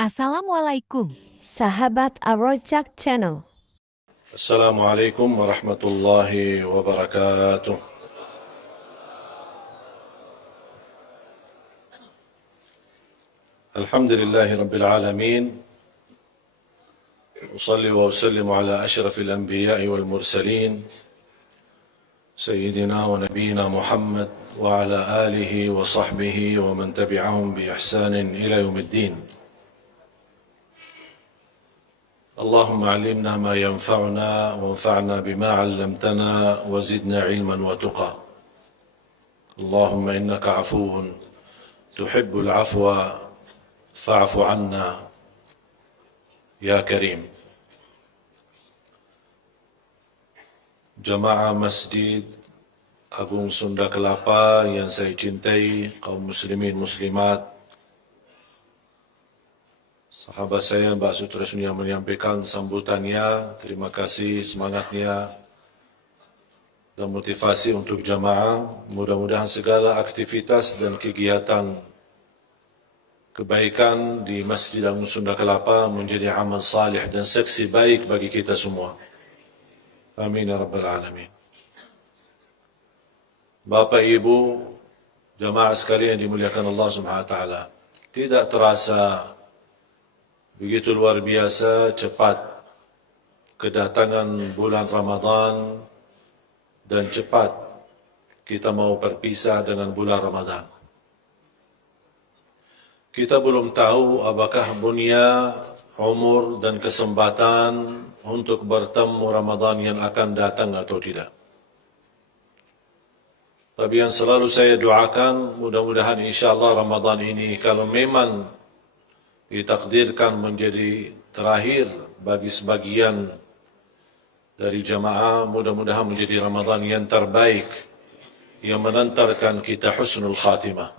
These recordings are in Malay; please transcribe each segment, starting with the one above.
Assalamualaikum. Sahabat Arojak Channel. Assalamualaikum warahmatullahi wabarakatuh. Alhamdulillahi rabbil alamin. Usalli wa usallimu ala ashrafil anbiya'i wal mursalin Sayyidina wa nabiyina Muhammad wa ala alihi wa sahbihi wa man tabi'ahum bi ihsanin ila yaumiddin. اللهم علمنا ما ينفعنا وانفعنا بما علمتنا وزدنا علما وتقى. اللهم إنك عفو تحب العفو فاعف عنا يا كريم. Jamaah Masjid Agung Sunda Kelapa yang saya cintai, kaum muslimin muslimat, sahabat saya Mbak Sutrasuni yang menyampaikan sambutannya, terima kasih semangatnya dan motivasi untuk jamaah. Mudah-mudahan segala aktivitas dan kegiatan kebaikan di Masjid Agung Sunda Kelapa menjadi amal salih dan saksi baik bagi kita semua. Amin ya rabbal alamin. Bapak Ibu, jamaah sekalian dimuliakan Allah Subhanahu wa taala. Tidak terasa begitu luar biasa cepat kedatangan bulan Ramadan dan cepat kita mau berpisah dengan bulan Ramadan. Kita belum tahu apakah punya umur dan kesempatan untuk bertemu Ramadan yang akan datang atau tidak. Tapi yang selalu saya doakan, mudah-mudahan insyaAllah Ramadan ini kalau memang ditakdirkan menjadi terakhir bagi sebagian dari jamaah, mudah-mudahan menjadi Ramadan yang terbaik yang menantarkan kita husnul khatimah.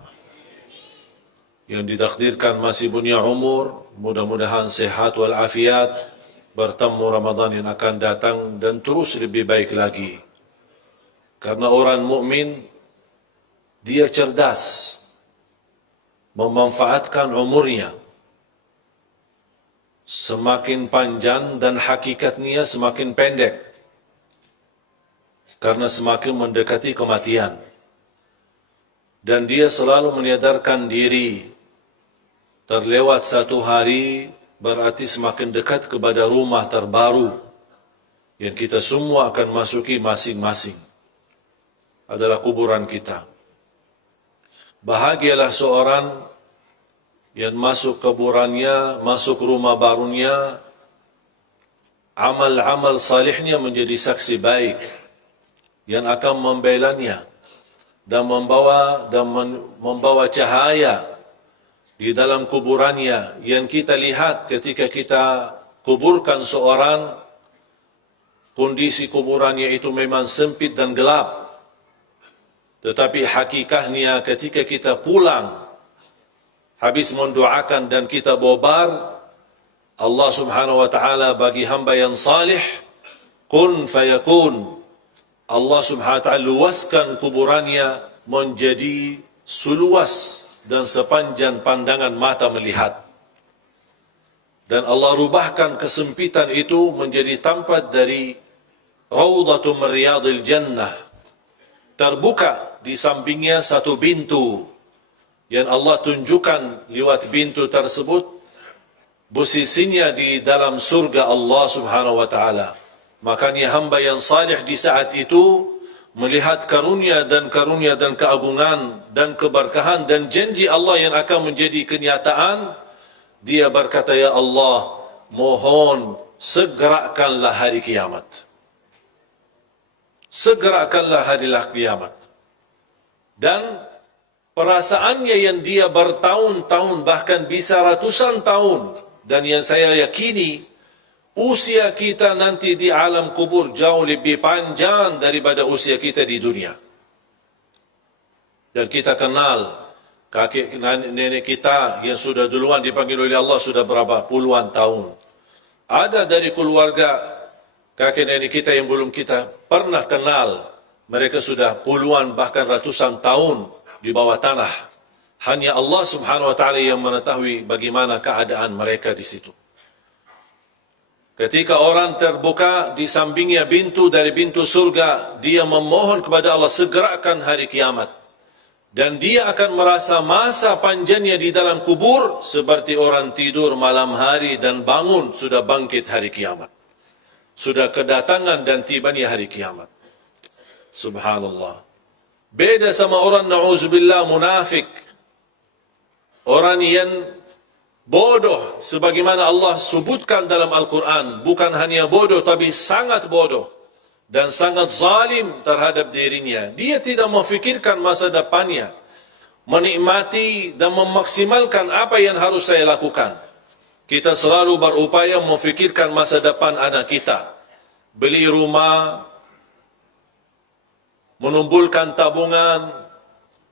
Yang ditakdirkan masih punya umur, mudah-mudahan sehat walafiat, bertemu Ramadan yang akan datang dan terus lebih baik lagi. Karena orang mukmin dia cerdas memanfaatkan umurnya. Semakin panjang dan hakikatnya semakin pendek. Karena semakin mendekati kematian. Dan dia selalu menyadarkan diri, terlewat satu hari berarti semakin dekat kepada rumah terbaru yang kita semua akan masuki masing-masing. Adalah kuburan kita. Bahagialah seorang yang masuk kuburannya, masuk rumah barunya, amal-amal salihnya menjadi saksi baik yang akan membelanya dan membawa cahaya di dalam kuburannya. Yang kita lihat ketika kita kuburkan seorang, kondisi kuburannya itu memang sempit dan gelap. Tetapi hakikatnya ketika kita pulang, habis mendoakan dan kita bobar, Allah Subhanahu wa taala bagi hamba yang salih, kun fayakun. Allah Subhanahu wa taala luaskan kuburannya menjadi seluas dan sepanjang pandangan mata melihat. Dan Allah rubahkan kesempitan itu menjadi tempat dari Raudhatul min Riyadil Jannah. Terbuka di sampingnya satu pintu yang Allah tunjukkan lewat pintu tersebut posisinya di dalam surga Allah Subhanahu wa taala. Makanya hamba yang salih di saat itu melihat karunia dan keagungan dan keberkahan dan janji Allah yang akan menjadi kenyataan, dia berkata, ya Allah, mohon segerakanlah hari kiamat. Segerakanlah hari kiamat. Dan perasaannya yang dia bertahun-tahun, bahkan bisa ratusan tahun, dan yang saya yakini usia kita nanti di alam kubur jauh lebih panjang daripada usia kita di dunia. Dan kita kenal kakek nenek kita yang sudah duluan dipanggil oleh Allah sudah berapa puluhan tahun. Ada dari keluarga kakek nenek kita yang belum kita pernah kenal. Mereka sudah puluhan bahkan ratusan tahun di bawah tanah. Hanya Allah Subhanahu wa taala yang mengetahui bagaimana keadaan mereka di situ. Ketika orang terbuka di sampingnya pintu dari pintu surga, dia memohon kepada Allah segerakan hari kiamat. Dan dia akan merasa masa panjangnya di dalam kubur seperti orang tidur malam hari dan bangun sudah bangkit hari kiamat. Sudah kedatangan dan tibanya hari kiamat. Subhanallah. Beda sama orang na'udzubillah munafik. Orang yang bodoh, sebagaimana Allah sebutkan dalam Al-Quran, bukan hanya bodoh, tapi sangat bodoh dan sangat zalim terhadap dirinya. Dia tidak memfikirkan masa depannya, menikmati dan memaksimalkan apa yang harus saya lakukan. Kita selalu berupaya memfikirkan masa depan anak kita, beli rumah, menumbulkan tabungan,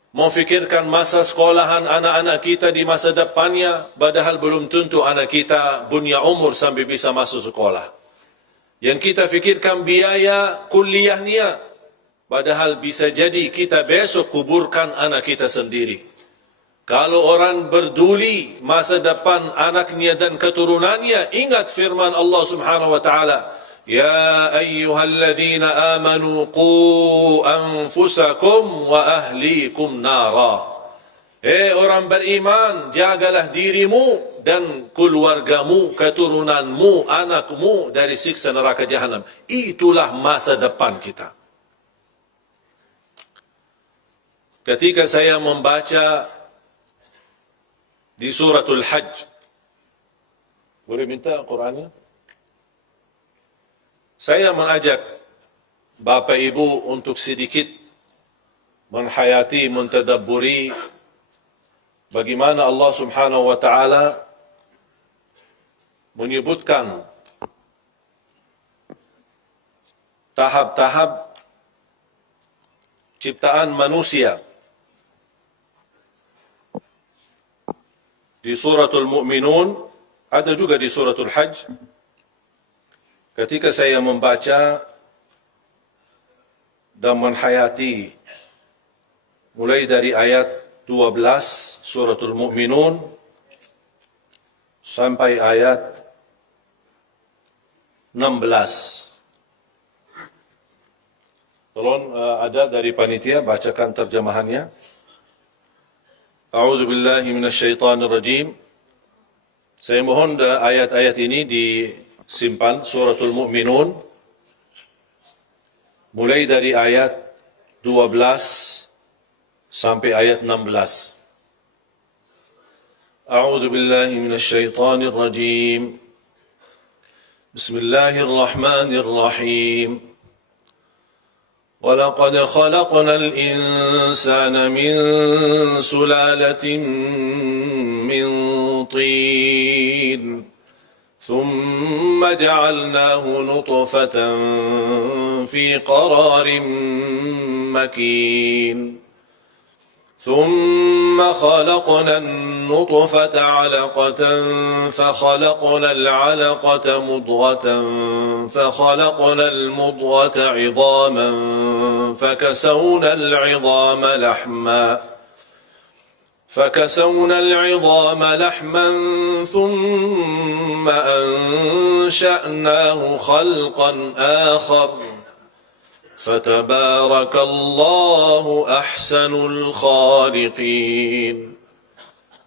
memfikirkan masa sekolahan anak-anak kita di masa depannya, padahal belum tentu anak kita punya umur sampai bisa masuk sekolah. Yang kita fikirkan biaya kuliahnya, padahal bisa jadi kita besok kuburkan anak kita sendiri. Kalau orang berduli masa depan anaknya dan keturunannya, ingat firman Allah Subhanahu wa taala, يا أيها الذين آمنوا قوا أنفسكم وأهليكم نارا. Orang beriman, jagalah dirimu dan keluargamu, keturunanmu, anakmu dari siksa neraka jahanam. Itulah masa depan kita. Ketika saya membaca di suratul Hajj, boleh minta Qurannya? Saya mengajak Bapak Ibu untuk sedikit menghayati, mentadabburi bagaimana Allah Subhanahu wa taala menyebutkan tahap-tahap ciptaan manusia di suratul Mu'minun, ada juga di suratul Hajj. Ketika saya membaca dan menghayati mulai dari ayat 12 suratul Mu'minun sampai ayat 16. Tolong ada dari panitia bacakan terjemahannya. A'udzu billahi minasyaitonir rajim. Saya mohon ayat-ayat ini disimpan, suratul Mu'minun mulai dari ayat 12 sampai ayat 16. A'udzu billahi minasyaitonir rajim. Bismillahirrahmanirrahim. ولقد خلقنا الإنسان من سلالة من طين ثم جعلناه نطفة في قرار مكين ثم خلقنا النطفة علقة فخلقنا العلقة مضغة فخلقنا المضغة عظاما فكسونا العظام لحما ثم أنشأناه خلقا آخر فتبارك الله أحسن الخالقين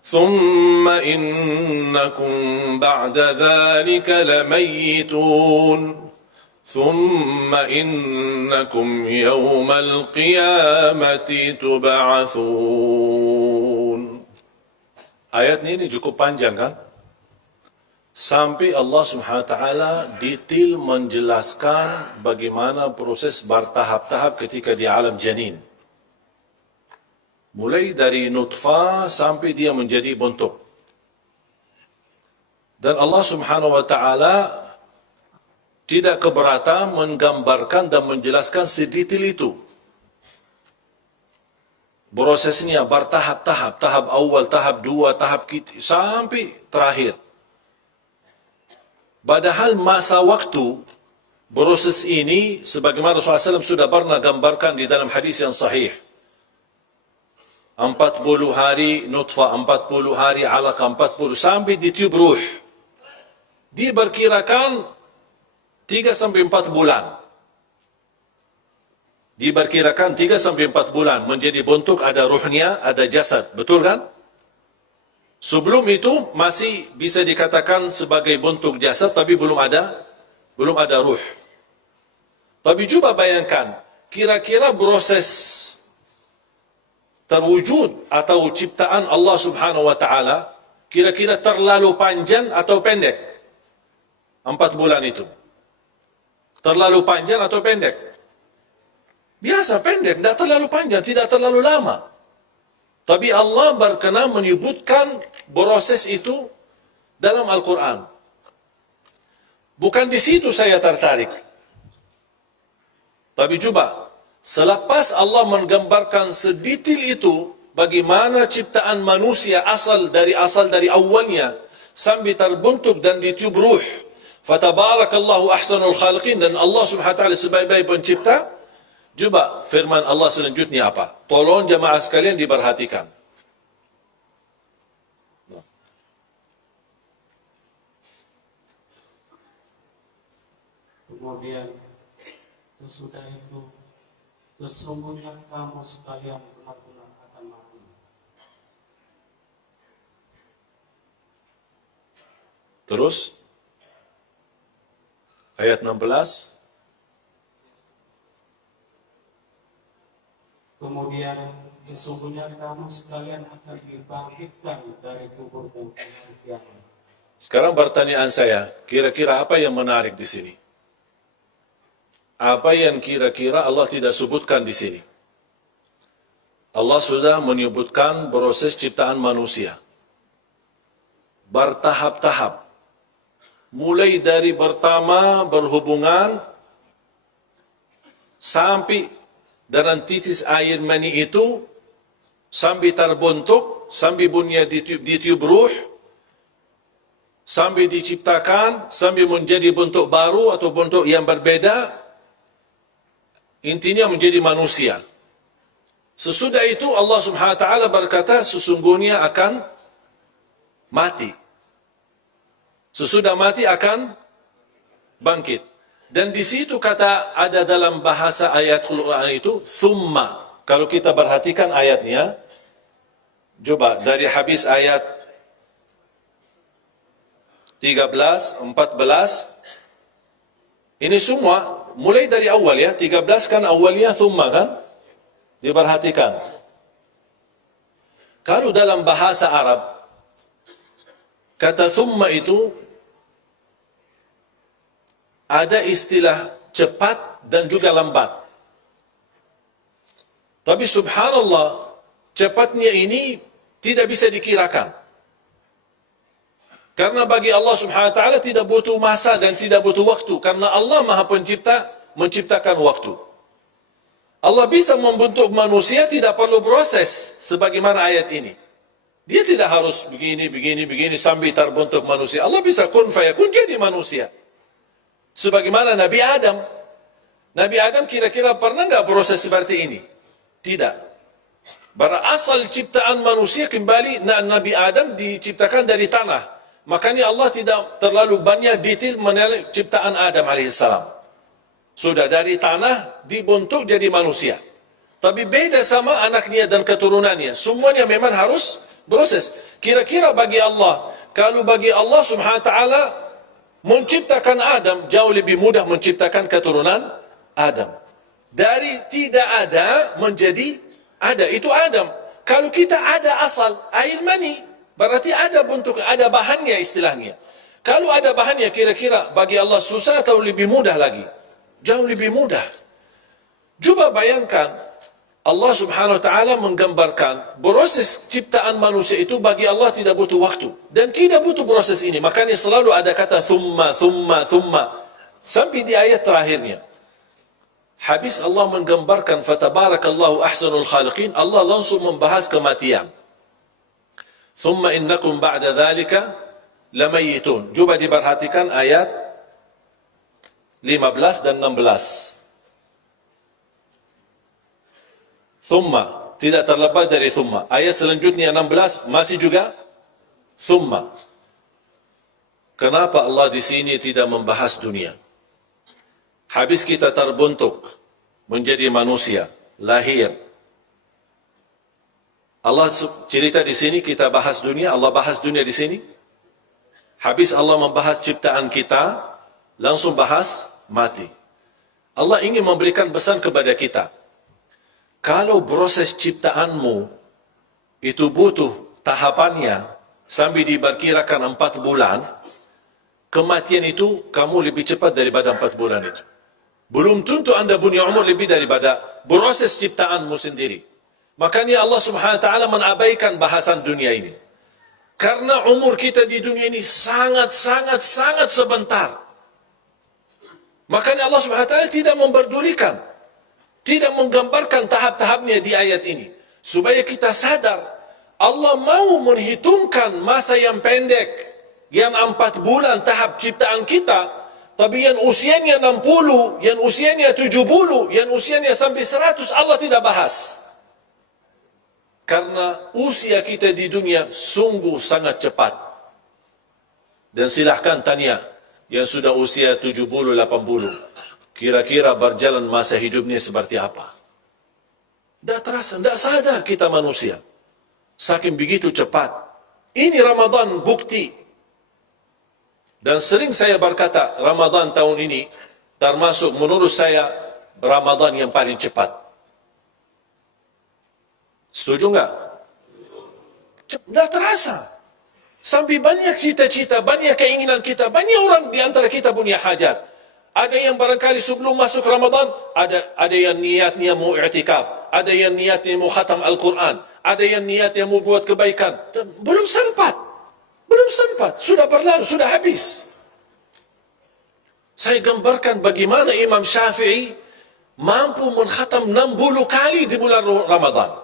ثم إنكم بعد ذلك لميتون ثم إنكم يوم القيامة تبعثون. Ayat ini cukup panjang kan? Sampai Allah Subhanahu wa taala detail menjelaskan bagaimana proses bertahap-tahap ketika di alam janin. Mulai dari nutfah sampai dia menjadi bentuk. Dan Allah Subhanahu wa taala tidak keberatan menggambarkan dan menjelaskan sedetail itu. Prosesnya bertahap-tahap, tahap awal, tahap dua, tahap sampai terakhir. Padahal masa waktu proses ini sebagaimana Rasulullah SAW sudah pernah gambarkan di dalam hadis yang sahih. 40 hari nutfah, 40 hari alaqah, 40 sampai ditiup ruh. Diperkirakan 3 sampai 4 bulan. Diperkirakan 3 sampai 4 bulan menjadi bentuk, ada ruhnya, ada jasad. Betul kan? Sebelum itu masih bisa dikatakan sebagai bentuk jasad, tapi belum ada ruh. Tapi coba bayangkan, kira-kira proses terwujud atau ciptaan Allah Subhanahu wa taala kira-kira terlalu panjang atau pendek? 4 bulan itu. Terlalu panjang atau pendek? Biasa pendek, tidak terlalu panjang, tidak terlalu lama. Tapi Allah berkenan menyebutkan proses itu dalam Al-Quran. Bukan di situ saya tertarik. Tapi coba, selepas Allah menggambarkan sedetail itu, bagaimana ciptaan manusia asal dari awalnya, sampai terbentuk dan ditiup ruh. Fatabarakallahu ahsanul khaliqin, dan Allah subhanahu wa ta'ala sebaik-baik pencipta. Coba firman Allah selanjutnya apa? Tolong jemaah sekalian diperhatikan. Kemudian sesudah itu sesungguhnya kamu sekalian benar-benar akan mati. Terus ayat 16. Kemudian sesungguhnya kamu sekalian akan dibangkitkan dari kuburmu di hari kiamat. Sekarang pertanyaan saya, kira-kira apa yang menarik di sini? Apa yang kira-kira Allah tidak sebutkan di sini? Allah sudah menyebutkan proses ciptaan manusia. Bertahap-tahap. Mulai dari pertama berhubungan sampai dalam titis air mani itu, sampai terbentuk, sampai bunyi ditiup ruh, sampai diciptakan, sampai menjadi bentuk baru atau bentuk yang berbeda, intinya menjadi manusia. Sesudah itu Allah subhanahu wa ta'ala berkata sesungguhnya akan mati. Sesudah mati akan bangkit. Dan di situ kata ada dalam bahasa ayat Al-Quran itu thumma. Kalau kita perhatikan ayatnya, coba dari habis ayat 13, 14, ini semua mulai dari awal ya. 13 kan awalnya thumma kan? Diperhatikan. Kalau dalam bahasa Arab kata thumma itu ada istilah cepat dan juga lambat. Tapi subhanallah, cepatnya ini tidak bisa dikirakan. Karena bagi Allah subhanahu wa ta'ala tidak butuh masa dan tidak butuh waktu. Karena Allah maha pencipta, menciptakan waktu. Allah bisa membentuk manusia tidak perlu proses sebagaimana ayat ini. Dia tidak harus begini sampai terbentuk manusia. Allah bisa kun fayakun jadi manusia. Sebagaimana Nabi Adam. Nabi Adam kira-kira pernah nggak proses seperti ini? Tidak. Berasal ciptaan manusia kembali, Nabi Adam diciptakan dari tanah. Makanya Allah tidak terlalu banyak detail mengenai ciptaan Adam alaihissalam. Sudah dari tanah dibentuk jadi manusia. Tapi beda sama anaknya dan keturunannya. Semuanya memang harus proses. Kira-kira bagi Allah, kalau bagi Allah subhanahu wa ta'ala menciptakan Adam jauh lebih mudah menciptakan keturunan Adam. Dari tidak ada menjadi ada, itu Adam. Kalau kita ada asal air mani, berarti ada bentuk, ada bahannya istilahnya. Kalau ada bahannya kira-kira bagi Allah susah atau lebih mudah lagi? Jauh lebih mudah. Coba bayangkan Allah subhanahu wa ta'ala menggambarkan proses ciptaan manusia itu bagi Allah tidak butuh waktu. Dan tidak butuh proses ini. Makanya selalu ada kata thumma. Sampai di ayat terakhirnya. Habis Allah menggambarkan fatabarakallahu ahsanul khaliqin, Allah langsung membahas kematian. Thumma innakum ba'da dhalika lamayitun. Coba diperhatikan ayat 15 dan 16. Thumma, tidak terlepas dari thumma. Ayat selanjutnya 16 masih juga thumma. Kenapa Allah di sini tidak membahas dunia? Habis kita terbentuk menjadi manusia, lahir. Allah cerita di sini kita bahas dunia, Allah bahas dunia di sini. Habis Allah membahas ciptaan kita, langsung bahas mati. Allah ingin memberikan pesan kepada kita. Kalau proses ciptaanmu itu butuh tahapannya sampai diperkirakan 4 bulan, kematian itu kamu lebih cepat daripada 4 bulan itu. Belum tentu anda punya umur lebih daripada proses ciptaanmu sendiri. Makanya Allah Subhanahu wa taala menabaikan bahasan dunia ini. Karena umur kita di dunia ini sangat sebentar. Makanya Allah Subhanahu wa taala tidak memperdulikan, tidak menggambarkan tahap-tahapnya di ayat ini. Supaya kita sadar, Allah mau menghitungkan masa yang pendek, yang 4 bulan tahap ciptaan kita, tapi yang usianya 60, yang usianya 70, yang usianya sampai 100, Allah tidak bahas. Karena usia kita di dunia sungguh sangat cepat. Dan silahkan tanya, yang sudah usia 70, 80, kira-kira berjalan masa hidupnya seperti apa? Tidak terasa, tidak sadar kita manusia. Saking begitu cepat. Ini Ramadan bukti. Dan sering saya berkata, Ramadan tahun ini termasuk menurut saya Ramadan yang paling cepat. Setuju enggak? Tidak terasa. Sampai banyak cita-cita, banyak keinginan kita, banyak orang di antara kita punya hajat. Ada yang barangkali sebelum masuk Ramadan, ada yang niatnya mau i'tikaf, ada yang niatnya mau khatam Al-Quran, ada yang niatnya mau buat kebaikan. Belum sempat. Sudah berlalu, sudah habis. Saya gambarkan bagaimana Imam Syafi'i mampu mengkhatam 60 kali di bulan Ramadan.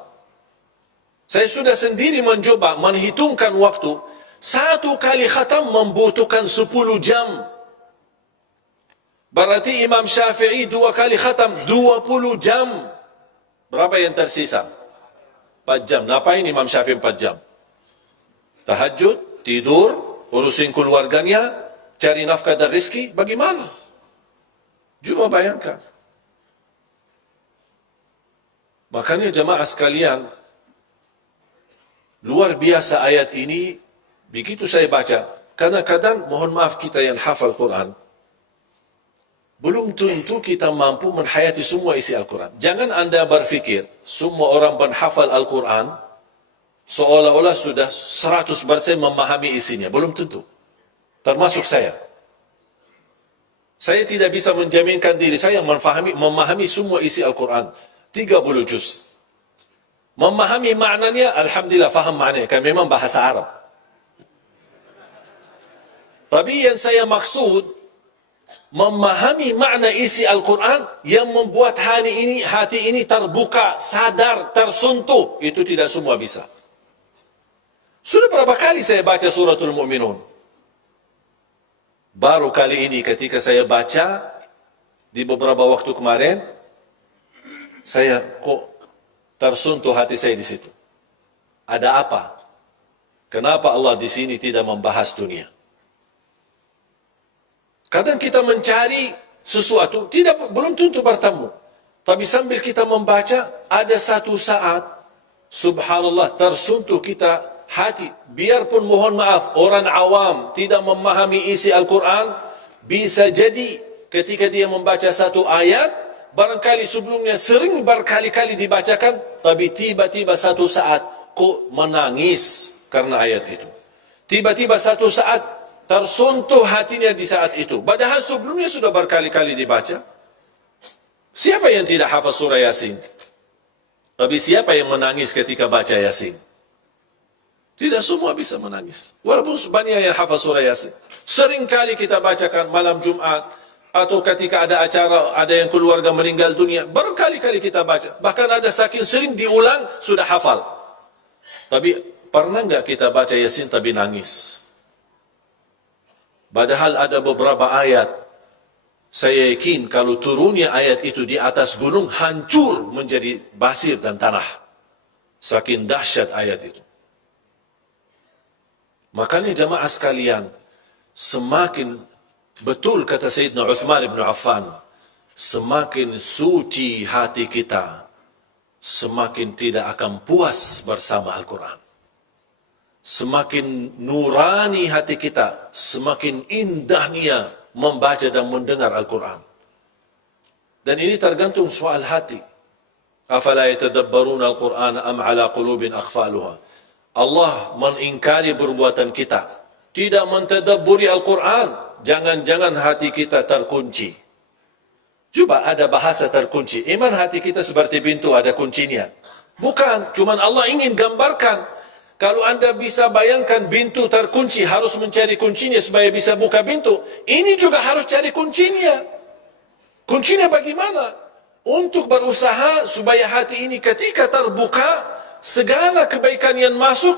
Saya sudah sendiri mencoba menghitungkan waktu. 1 kali khatam membutuhkan 10 jam. Berarti Imam Syafi'i 2 kali khatam 20 jam. Berapa yang tersisa? 4 jam. Ngapain Imam Syafi'i 4 jam? Tahajud, tidur, urusin keluarganya, cari nafkah dan rezeki, bagaimana? Cuma bayangkan. Makanya jemaah sekalian, luar biasa ayat ini. Begitu saya baca, kadang-kadang mohon maaf kita yang hafal Quran, belum tentu kita mampu menghayati semua isi Al-Quran. Jangan anda berfikir semua orang penghafal Al-Quran seolah-olah sudah 100% memahami isinya. Belum tentu. Termasuk saya. Saya tidak bisa menjaminkan diri saya memahami semua isi Al-Quran. 30 juz. Memahami maknanya, alhamdulillah faham maknanya. Kan memang bahasa Arab. Tapi yang saya maksud, memahami makna isi Al-Quran yang membuat hati ini terbuka, sadar, tersentuh. Itu tidak semua bisa. Sudah berapa kali saya baca suratul Mu'minun? Baru kali ini ketika saya baca, di beberapa waktu kemarin, saya kok tersentuh hati saya di situ. Ada apa? Kenapa Allah di sini tidak membahas dunia? Kadang kita mencari sesuatu, belum tentu bertemu. Tapi sambil kita membaca, ada satu saat, subhanallah, tersentuh kita hati. Biarpun mohon maaf, orang awam tidak memahami isi Al-Quran, bisa jadi ketika dia membaca satu ayat, barangkali sebelumnya sering berkali-kali dibacakan, tapi tiba-tiba satu saat, kok menangis karena ayat itu. Tiba-tiba satu saat, tersentuh hatinya di saat itu. Padahal sebelumnya sudah berkali-kali dibaca. Siapa yang tidak hafal surah Yasin? Tapi siapa yang menangis ketika baca Yasin? Tidak semua bisa menangis. Walaupun banyak yang hafal surah Yasin. Seringkali kita bacakan malam Jumat, atau ketika ada acara, ada yang keluarga meninggal dunia, berkali-kali kita baca. Bahkan ada saking sering diulang, sudah hafal. Tapi pernah enggak kita baca Yasin tapi nangis? Padahal ada beberapa ayat, saya yakin kalau turunnya ayat itu di atas gunung, hancur menjadi pasir dan tanah. Saking dahsyat ayat itu. Makanya jamaah sekalian, semakin betul kata Sayyidina Uthman ibn Affan, semakin suci hati kita, semakin tidak akan puas bersama Al-Quran. Semakin nurani hati kita, semakin indahnya membaca dan mendengar Al-Quran. Dan ini tergantung soal hati. Afala yatadabbaruna al-Quran am ala qulubin akhfaluha. Allah mengingkari perbuatan kita, tidak mentadabburi Al-Quran. Jangan-jangan hati kita terkunci. Coba ada bahasa terkunci. Iman hati kita seperti pintu, ada kuncinya. Bukan, cuman Allah ingin gambarkan. Kalau anda bisa bayangkan pintu terkunci, harus mencari kuncinya supaya bisa buka pintu. Ini juga harus cari kuncinya. Kuncinya bagaimana? Untuk berusaha supaya hati ini ketika terbuka, segala kebaikan yang masuk,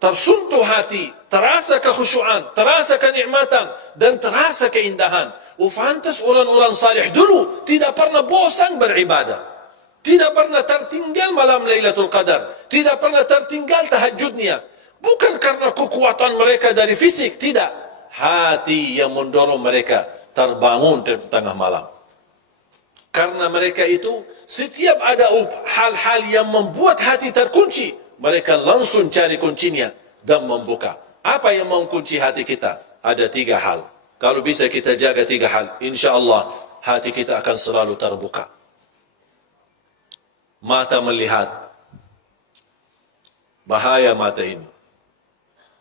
tersentuh hati, terasa kekhusyuan, terasa kenikmatan, dan terasa keindahan. Fantas orang-orang salih dulu tidak pernah bosan beribadah. Tidak pernah tertinggal malam Lailatul Qadar. Tidak pernah tertinggal tahajudnya. Bukan karena kekuatan mereka dari fisik, tidak. Hati yang mendorong mereka terbangun di tengah malam. Karena mereka itu setiap ada hal-hal yang membuat hati terkunci, mereka langsung cari kuncinya dan membuka. Apa yang mengunci hati kita? Ada 3 hal. Kalau bisa kita jaga 3 hal, insya Allah hati kita akan selalu terbuka. Mata melihat. Bahaya mata ini.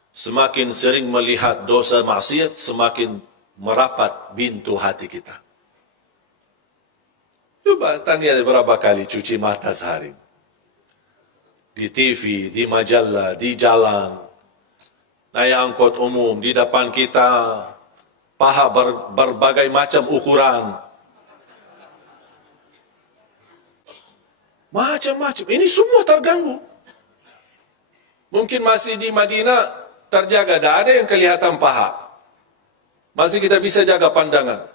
Semakin sering melihat dosa maksiat, semakin merapat pintu hati kita. Coba tanya berapa kali cuci mata sehari. Di TV, di majalah, di jalan, naik angkot umum, di depan kita, paha berbagai macam ukuran. Macam-macam. Ini semua terganggu. Mungkin masih di Madinah terjaga, tidak ada yang kelihatan paha. Masih kita bisa jaga pandangan.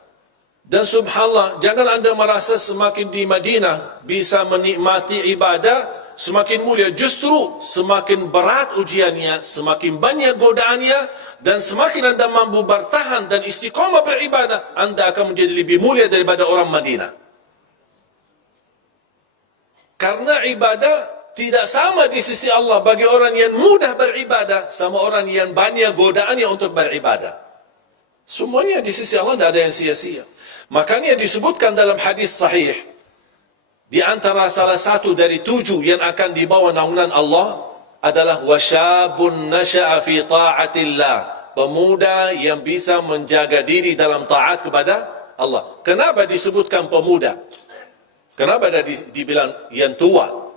Dan subhanallah, jangan anda merasa semakin di Madinah bisa menikmati ibadah, semakin mulia. Justru semakin berat ujiannya, semakin banyak godaannya, dan semakin anda mampu bertahan dan istiqamah beribadah, anda akan menjadi lebih mulia daripada orang Madinah. Karena ibadah tidak sama di sisi Allah bagi orang yang mudah beribadah sama orang yang banyak godaannya untuk beribadah. Semuanya di sisi Allah tidak ada yang sia-sia. Makanya disebutkan dalam hadis sahih, di antara salah satu dari 7 yang akan dibawa naungan Allah adalah wasyabun nasya'a fi ta'atillah, pemuda yang bisa menjaga diri dalam taat kepada Allah. Kenapa disebutkan pemuda? Kenapa ada dibilang yang tua?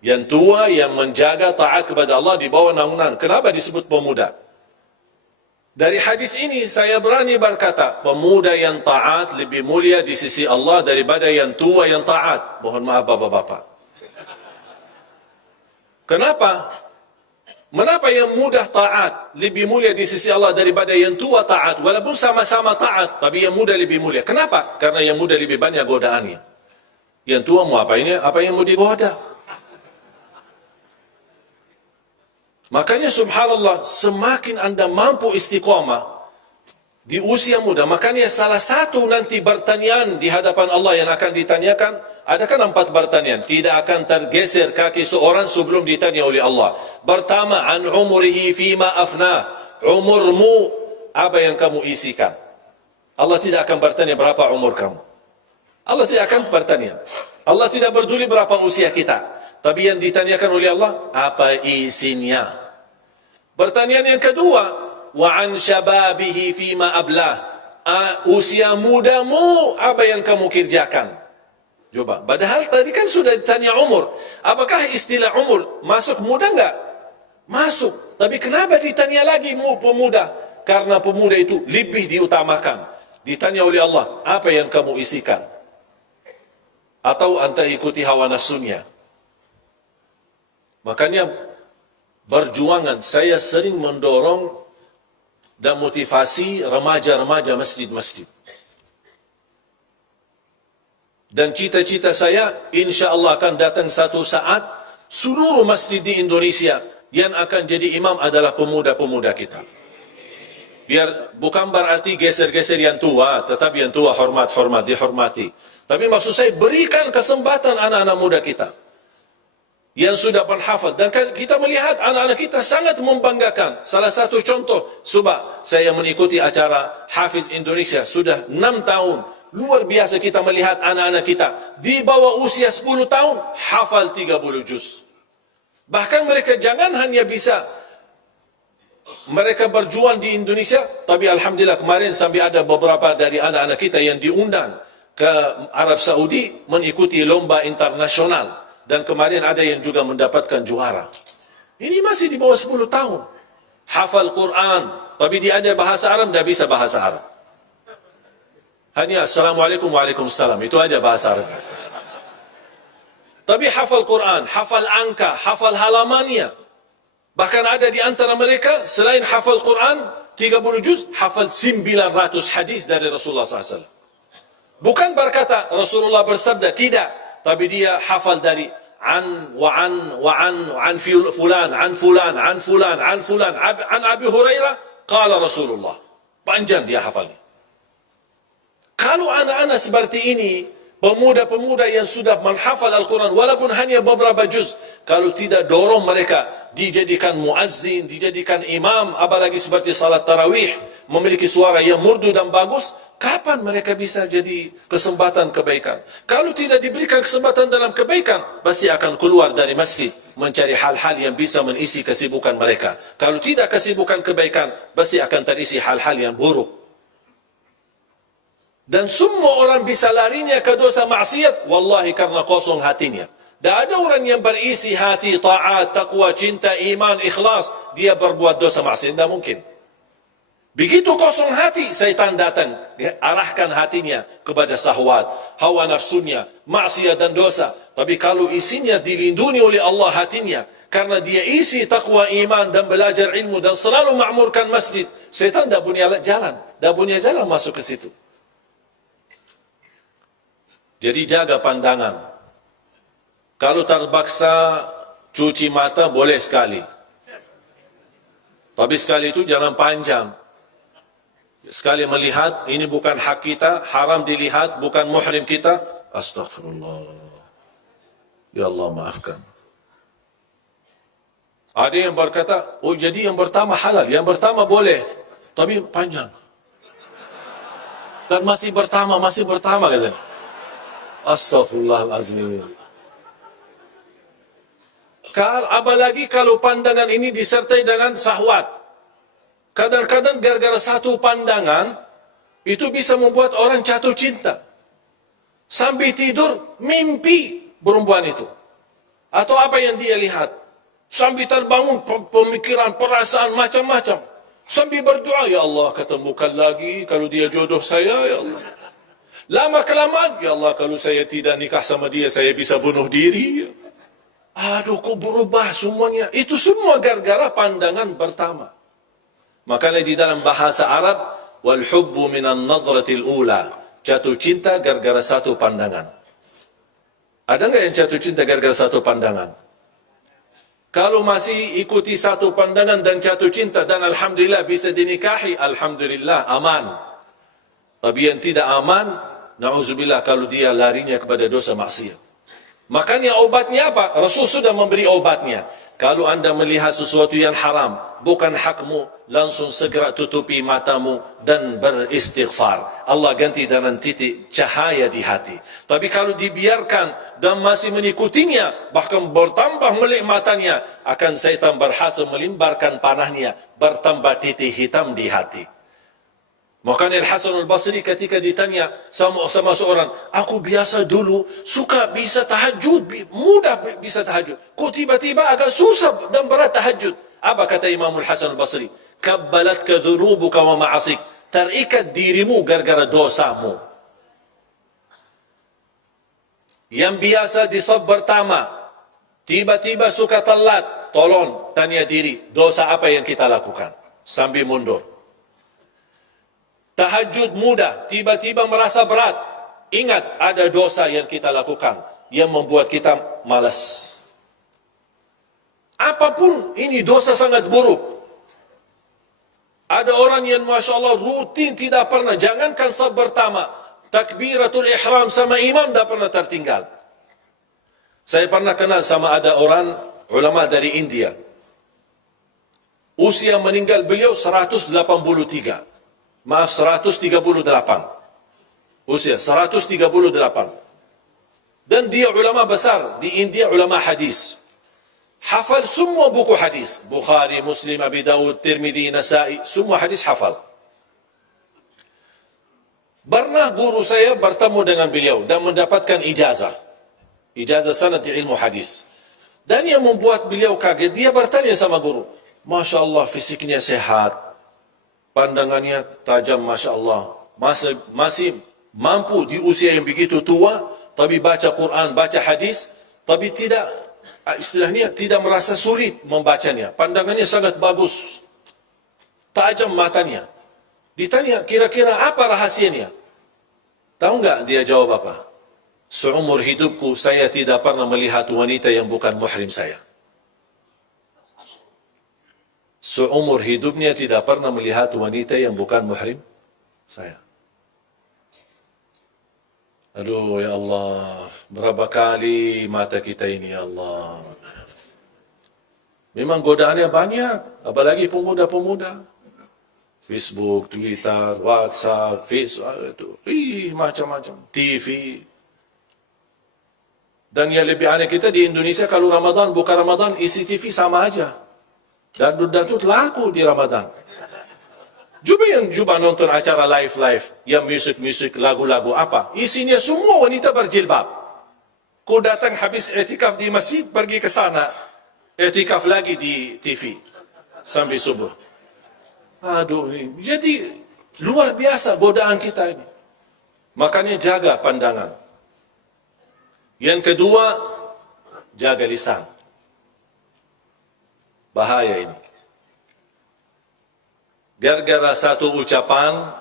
Yang tua yang menjaga taat kepada Allah di bawah naungan. Kenapa disebut pemuda? Dari hadis ini saya berani berkata, pemuda yang taat lebih mulia di sisi Allah daripada yang tua yang taat. Mohon maaf bapak-bapak. Kenapa? Mengapa yang mudah taat lebih mulia di sisi Allah daripada yang tua taat? Walaupun sama-sama taat, tapi yang muda lebih mulia. Kenapa? Karena yang muda lebih banyak godaannya. Yang tua mau apa ini? Apa yang mau digoda? Makanya subhanallah, semakin anda mampu istiqamah di usia muda, makanya salah satu nanti pertanyaan di hadapan Allah yang akan ditanyakan, ada kan 4 pertanyaan, tidak akan tergeser kaki seorang sebelum ditanya oleh Allah. Pertama, an umurihi fima afna, umurmu apa yang kamu isikan. Allah tidak akan bertanya berapa umur kamu. Allah tidak akan bertanya. Allah tidak peduli berapa usia kita. Tapi yang ditanyakan oleh Allah, apa isinya? Pertanyaan yang kedua, wa an syababihi fima ablah, usia mudamu apa yang kamu kerjakan? Coba, padahal tadi kan sudah ditanya umur. Apakah istilah umur masuk muda enggak? Masuk. Tapi kenapa ditanya lagi pemuda? Karena pemuda itu lebih diutamakan. Ditanya oleh Allah, apa yang kamu isikan? Atau anda ikuti hawa nafsunya? Makanya berjuangan, saya sering mendorong dan motivasi remaja-remaja masjid-masjid. Dan cita-cita saya, insya Allah akan datang satu saat, seluruh masjid di Indonesia yang akan jadi imam adalah pemuda-pemuda kita. Biar bukan berarti geser-geser yang tua, tetap yang tua hormat-hormat, dihormati. Tapi maksud saya berikan kesempatan anak-anak muda kita yang sudah penghafal. Dan kita melihat anak-anak kita sangat membanggakan. Salah satu contoh, coba saya mengikuti acara Hafiz Indonesia sudah 6 tahun. Luar biasa kita melihat anak-anak kita di bawah usia 10 tahun hafal 30 juz. Bahkan mereka jangan hanya bisa mereka berjuang di Indonesia, tapi alhamdulillah kemarin sampai ada beberapa dari anak-anak kita yang diundang ke Arab Saudi mengikuti lomba internasional. Dan kemarin ada yang juga mendapatkan juara. Ini masih di bawah 10 tahun. Hafal Quran, tapi dia ada bahasa Arab, tidak bisa bahasa Arab. Hanya Assalamualaikum Waalaikumsalam, itu aja bahasa Arab. Tapi hafal Quran, hafal angka, hafal halamannya. Bahkan ada di antara mereka, selain hafal Quran, 30 juz, hafal 900 hadis dari Rasulullah SAW. Bukan berkata Rasulullah bersabda, tidak. Tapi dia hafal dari an fulan, an fulan, an fulan, an fulan, an Abi Hurairah, qala Rasulullah. Panjang dia hafalnya. Kalau anak-anak seperti ini, pemuda-pemuda yang sudah menghafal Al-Quran, walaupun hanya beberapa juz, kalau tidak dorong mereka dijadikan muazzin, dijadikan imam, apalagi seperti salat tarawih, memiliki suara yang merdu dan bagus, kapan mereka bisa jadi kesempatan kebaikan? Kalau tidak diberikan kesempatan dalam kebaikan, pasti akan keluar dari masjid, mencari hal-hal yang bisa mengisi kesibukan mereka. Kalau tidak kesibukan kebaikan, pasti akan terisi hal-hal yang buruk. Dan semua orang bisa larinya ke dosa maksiat, wallahi karena kosong hatinya. Dan ada orang yang berisi hati, ta'at, taqwa, cinta, iman, ikhlas, dia berbuat dosa maksiat, tidak mungkin. Begitu kosong hati, syaitan datang, arahkan hatinya kepada syahwat, hawa nafsunya, maksiat dan dosa. Tapi kalau isinya dilindungi oleh Allah hatinya, karena dia isi taqwa, iman dan belajar ilmu dan selalu ma'murkan masjid, syaitan tidak punya jalan masuk ke situ. Jadi jaga pandangan. Kalau terpaksa cuci mata boleh sekali. Tapi sekali itu jangan panjang. Sekali melihat, ini bukan hak kita, haram dilihat, bukan muhrim kita. Astaghfirullah. Ya Allah maafkan. Ada yang berkata, oh jadi yang pertama halal, yang pertama boleh. Tapi panjang. Dan masih pertama katanya. Astaghfirullahaladzim. Apalagi kalau pandangan ini disertai dengan syahwat. Kadang-kadang gara-gara satu pandangan, itu bisa membuat orang jatuh cinta. Sampai tidur, mimpi perempuan itu. Atau apa yang dia lihat. Sampai terbangun pemikiran, perasaan, macam-macam. Sampai berdoa, ya Allah, ketemukan lagi kalau dia jodoh saya, ya Allah. Lama-kelamaan, ya Allah, kalau saya tidak nikah sama dia, saya bisa bunuh diri. Aduh, kok berubah semuanya. Itu semua gara-gara pandangan pertama. Makanya di dalam bahasa Arab, wal hubbu minan nadratil ula. Jatuh cinta gara-gara satu pandangan. Ada nggak yang jatuh cinta gara-gara satu pandangan? Kalau masih ikuti satu pandangan dan jatuh cinta dan alhamdulillah bisa dinikahi, alhamdulillah aman. Tapi yang tidak aman, na'udzubillah kalau dia larinya kepada dosa maksiat. Makanya obatnya apa? Rasul sudah memberi obatnya. Kalau anda melihat sesuatu yang haram, bukan hakmu, langsung segera tutupi matamu dan beristighfar. Allah ganti dengan titik cahaya di hati. Tapi kalau dibiarkan dan masih mengikutinya, bahkan bertambah melek matanya, akan syaitan berhasil melimbarkan panahnya, bertambah titik hitam di hati. Makanya Al-Hasan Al-Basri ketika ditanya sama seorang, aku biasa dulu suka bisa tahajud, mudah bisa tahajud. Kok tiba-tiba agak susah dan berat tahajud? Apa kata Imam Al-Hasan Al-Basri? Kabbalatka dhunubuka wa ma'asik. Terikat dirimu gara-gara dosamu. Yang biasa di saf pertama, tiba-tiba suka telat, tolong tanya diri, dosa apa yang kita lakukan? Sambil mundur. Tahajud mudah, tiba-tiba merasa berat. Ingat, ada dosa yang kita lakukan yang membuat kita malas. Apapun ini dosa sangat buruk. Ada orang yang Masya Allah rutin tidak pernah, jangankan saf pertama, takbiratul ihram sama imam tidak pernah tertinggal. Saya pernah kenal sama ada orang ulama dari India. Usia meninggal beliau 183. Maaf, 138. Usia 138. Dan dia ulama besar di India, ulama hadis. Hafal semua buku hadis. Bukhari, Muslim, Abi Dawud, Tirmidzi, Nasai, semua hadis hafal. Pernah guru saya bertemu dengan beliau dan mendapatkan ijazah. Ijazah sanad di ilmu hadis. Dan yang membuat beliau kaget, dia bertanya sama guru, Masya Allah fisiknya sehat, pandangannya tajam, Masya Allah, masih mampu di usia yang begitu tua, tapi baca Quran, baca hadis, tapi tidak, istilahnya tidak merasa sulit membacanya. Pandangannya sangat bagus, tajam matanya. Ditanya, kira-kira apa rahasianya? Tahu enggak dia jawab apa? Seumur hidupku saya tidak pernah melihat wanita yang bukan muhrim saya. Seumur hidupnya tidak pernah melihat wanita yang bukan muhrim saya. Aduh ya Allah, berapa kali mata kita ini ya Allah. Memang godaannya banyak, apalagi pemuda-pemuda. Facebook, Twitter, WhatsApp, Facebook, macam-macam, TV. Dan yang lebih aneh kita di Indonesia, kalau Ramadan, bukan Ramadan, isi TV sama aja. Dan Datut laku di Ramadan. Cuba nonton acara live, yang musik-musik, lagu-lagu apa. Isinya semua wanita berjilbab. Kau datang habis etikaf di masjid, pergi ke sana. Etikaf lagi di TV. Sampai subuh. Aduh, jadi luar biasa godaan kita ini. Makanya jaga pandangan. Yang kedua, jaga lisan. Bahaya ini. Gara-gara satu ucapan,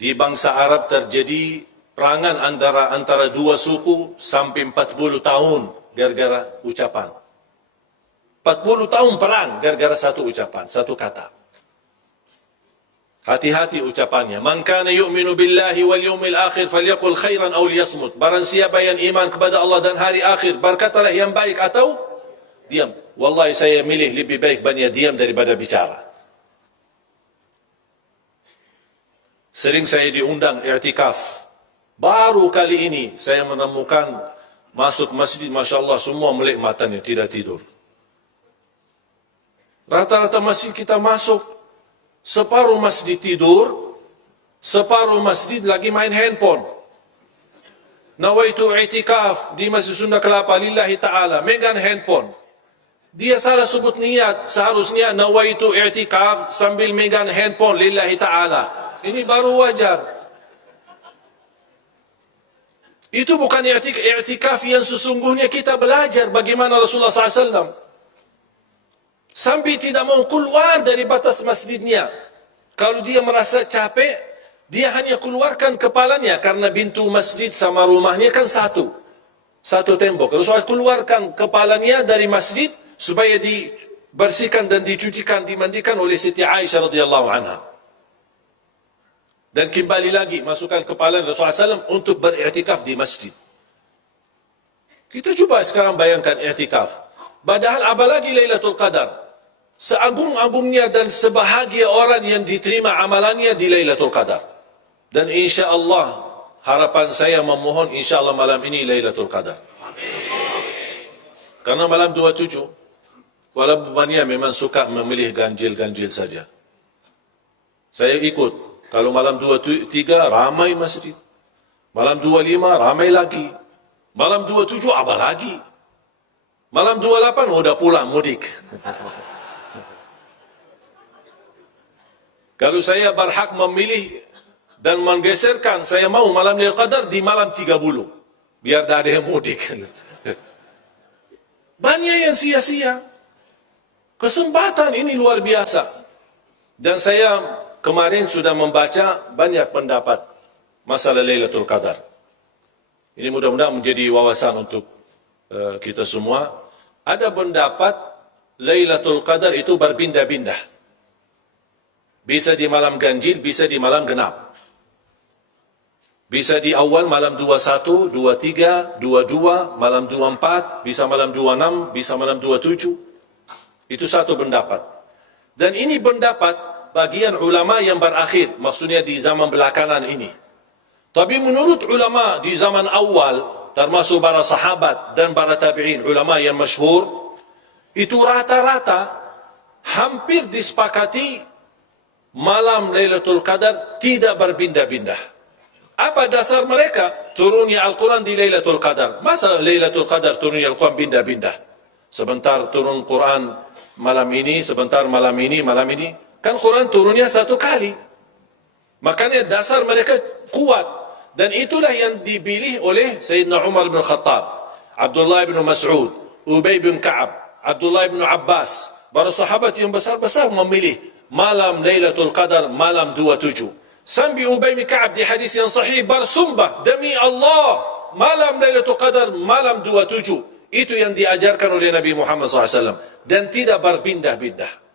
di bangsa Arab terjadi perangan antara dua suku sampai 40 tahun gara-gara ucapan. 40 tahun perang gara-gara satu ucapan, satu kata. Hati-hati ucapannya. Man kana yu'minu billahi wal yawmil akhir falyaqul khairan aw liyasmut. Barang siapa yang iman kepada Allah dan hari akhir, berkatalah yang baik atau diam. Wallahi saya milih lebih baik banyak diam daripada bicara. Sering saya diundang i'tikaf. Baru kali ini saya menemukan masuk masjid, Masya Allah, semua melek matanya, tidak tidur. Rata-rata masjid kita masuk, separuh masjid tidur, separuh masjid lagi main handphone. Nawaitu i'tikaf di Masjid Sunda Kelapa lillahi ta'ala, megang handphone. Dia salah sebut niat, seharusnya nawaitu i'tikaf sambil megang handphone lillahi ta'ala. Ini baru wajar. Itu bukan i'tikaf yang sesungguhnya. Kita belajar bagaimana Rasulullah SAW. Sampai tidak mau keluar dari batas masjidnya. Kalau dia merasa capek, dia hanya keluarkan kepalanya. Karena pintu masjid sama rumahnya kan satu tembok. Rasulullah keluarkan kepalanya dari masjid supaya dibersihkan dan dicucikan, dimandikan oleh Siti Aisyah radhiyallahu anha. Dan kembali lagi masukkan kepala Rasulullah SAW untuk beriktikaf di masjid. Kita coba sekarang bayangkan iktikaf. Padahal apalagi Lailatul Qadar. Seagung-agungnya dan sebahagia orang yang diterima amalannya di Lailatul Qadar. Dan insya Allah, harapan saya memohon insya Allah malam ini Lailatul Qadar. Karena malam 27, walaupun banyak memang suka memilih ganjil-ganjil saja. Saya ikut. Kalau malam 23 ramai masjid. Malam 25 ramai lagi. Malam 27 apa lagi? Malam 28 udah pulang mudik. Kalau saya berhak memilih dan menggeserkan, saya mau malam Lailatul Qadar di malam 30. Biar tak ada yang mudik. Banyak yang sia-sia. Kesempatan ini luar biasa. Dan saya kemarin sudah membaca banyak pendapat masalah Lailatul Qadar. Ini mudah-mudahan menjadi wawasan untuk kita semua. Ada pendapat Lailatul Qadar itu berpindah-pindah. Bisa di malam ganjil, bisa di malam genap. Bisa di awal malam 21, 23, 22, malam 24, bisa malam 26, bisa malam 27. Itu satu pendapat. Dan ini pendapat bagian ulama yang berakhir, maksudnya di zaman belakangan ini. Tapi menurut ulama di zaman awal, termasuk para sahabat dan para tabi'in, ulama yang masyhur, itu rata-rata hampir disepakati malam Lailatul Qadar tidak berpindah-pindah. Apa dasar mereka? Turunnya Al-Quran di Lailatul Qadar. Masa Lailatul Qadar turunnya Al-Quran pindah-pindah? Sebentar turun Quran malam ini, sebentar malam ini, malam ini. Kan Quran turunnya satu kali. Makanya dasar mereka kuat. Dan itulah yang dipilih oleh Sayyidina Umar bin Khattab, Abdullah bin Mas'ud, Ubay bin Ka'ab, Abdullah bin Abbas. Para sahabat yang besar-besar memilih malam Lailatul Qadar malam 27. Sambil Ubay bin Ka'ab di hadis yang sahih bersumpah, demi Allah, malam Lailatul Qadar malam 27. Itu yang diajarkan oleh Nabi Muhammad SAW. Dan tidak berpindah-pindah.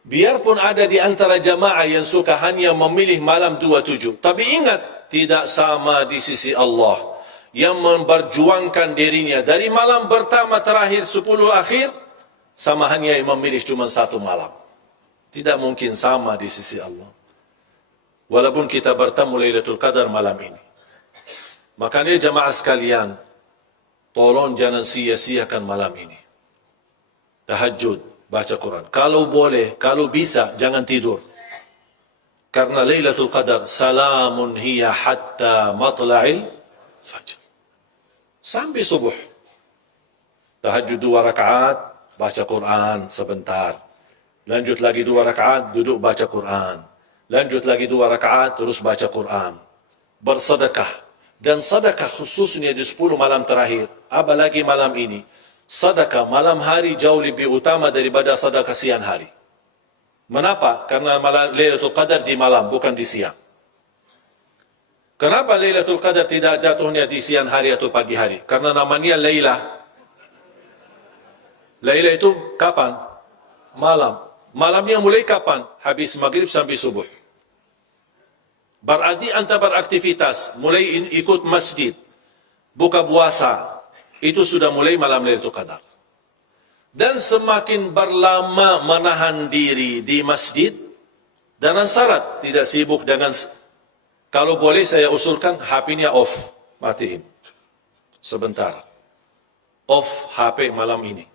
Biarpun ada di antara jamaah yang suka hanya memilih malam 27. Tapi ingat, tidak sama di sisi Allah. Yang memperjuangkan dirinya dari malam pertama terakhir 10 akhir, sama hanya yang memilih cuma satu malam. Tidak mungkin sama di sisi Allah. Walaupun kita bertemu Lailatul Qadar malam ini. Makanya jamaah sekalian, tolong jangan sia-siakan malam ini. Tahajud, baca Quran. Kalau boleh, kalau bisa, jangan tidur. Karena Lailatul Qadar, salamun hiya hatta matla'il fajr. Sampai subuh. Tahajud 2 rakaat, baca Quran sebentar. Lanjut lagi 2 rakaat, duduk baca Quran. Lanjut lagi 2 rakaat, terus baca Quran. Bersedekah. Dan sedekah khususnya di 10 malam terakhir. Apalagi malam ini. Sedekah malam hari jauh lebih utama daripada sedekah siang hari. Mengapa? Karena Lailatul Qadar di malam, bukan di siang. Kenapa Lailatul Qadar tidak jatuhnya di siang hari atau pagi hari? Karena namanya Lailah. Lailah itu kapan? Malam. Malamnya mulai kapan? Habis maghrib sampai subuh. Berarti anda beraktivitas, mulai ikut masjid, buka puasa, itu sudah mulai malam Lailatul Qadar. Dan semakin berlama menahan diri di masjid, dengan syarat tidak sibuk dengan, kalau boleh saya usulkan HP-nya off, matiin. Sebentar. Off HP malam ini.